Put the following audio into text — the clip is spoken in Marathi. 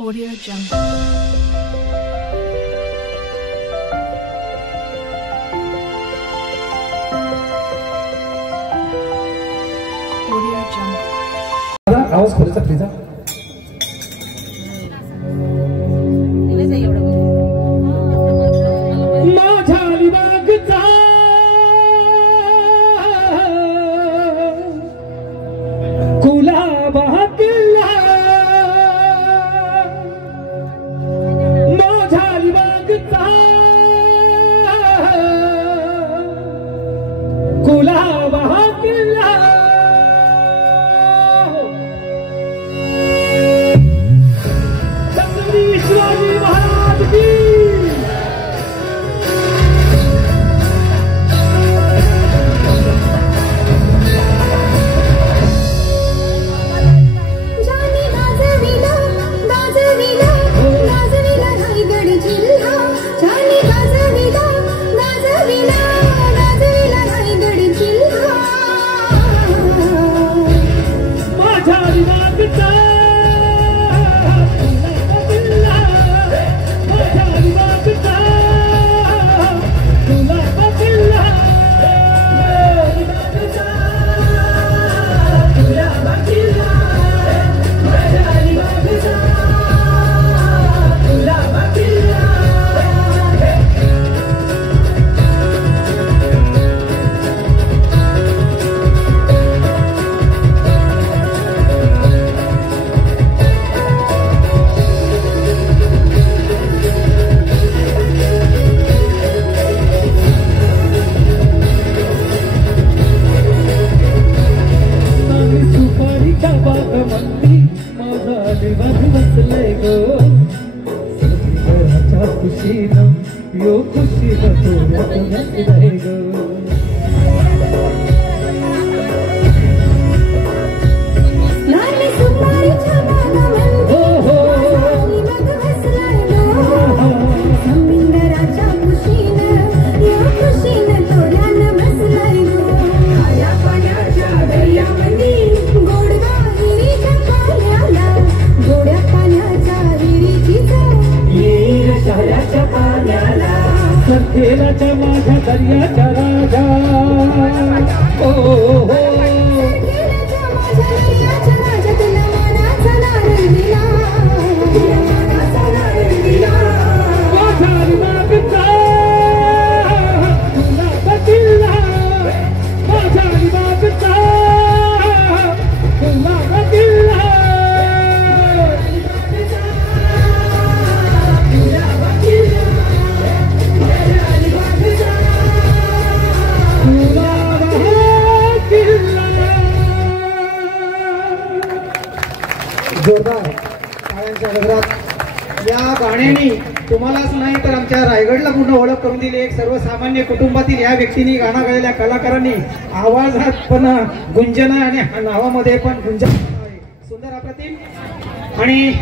Audio Jungle. Audio Jungle. आवाज खोलीचा प्लीज. जोरदार टाळ्यांच्या गजरात या गाण्याने तुम्हालाच नाही तर आमच्या रायगडला पूर्ण ओळख करून दिली. एक सर्वसामान्य कुटुंबातील या व्यक्तींनी गाणं गायलेल्या कलाकारांनी आवाजात पण गुंजन आणि नावामध्ये पण गुंजन सुंदर अप्रतिम. आणि